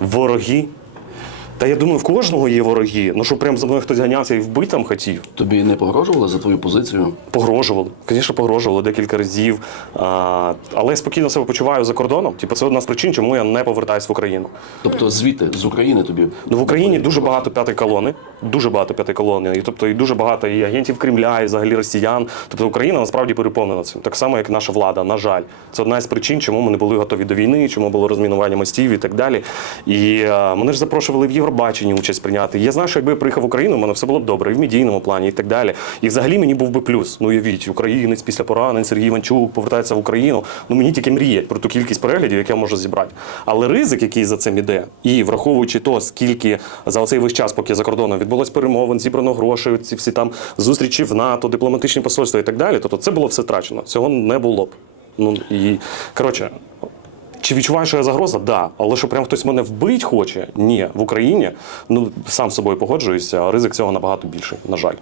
Вороги. Та я думаю, в кожного є вороги. Ну що прям за мною хтось ганявся і вбити там хотів. Тобі не погрожували за твою позицію? Погрожували. Звісно, погрожували декілька разів. А, але я спокійно себе почуваю за кордоном. Типу, це одна з причин, чому я не повертаюсь в Україну. Тобто звідти, з України тобі. Ну в Україні дуже багато п'ятої колони, дуже багато п'ятої колони, і тобто і дуже багато і агентів Кремля, і взагалі росіян. Тобто Україна насправді переповнена цим. Так само, як наша влада. На жаль, це одна з причин, чому ми не були готові до війни, чому було розмінування мостів і так далі. І е, мене ж запрошували в Євробаченні участь прийняти. Я знаю, що якби я приїхав в Україну, у мене все було б добре, і в медійному плані, і так далі. І взагалі мені був би плюс. Ну уявіть, українець після поранень Сергій Іванчук повертається в Україну. Ну мені тільки мріять про ту кількість переглядів, яку я можу зібрати. Але ризик, який за цим іде, і враховуючи то, скільки за цей весь час, поки за кордоном відбулось перемовин, зібрано грошей, ці всі там зустрічі в НАТО, дипломатичні посольства і так далі, тобто це було все втрачено. Цього не було б. Ну і коротше. Чи відчуваю, що я загроза? Да. Але що прям хтось мене вбить хоче? Ні. В Україні ну сам з собою погоджуюся, ризик цього набагато більший, на жаль.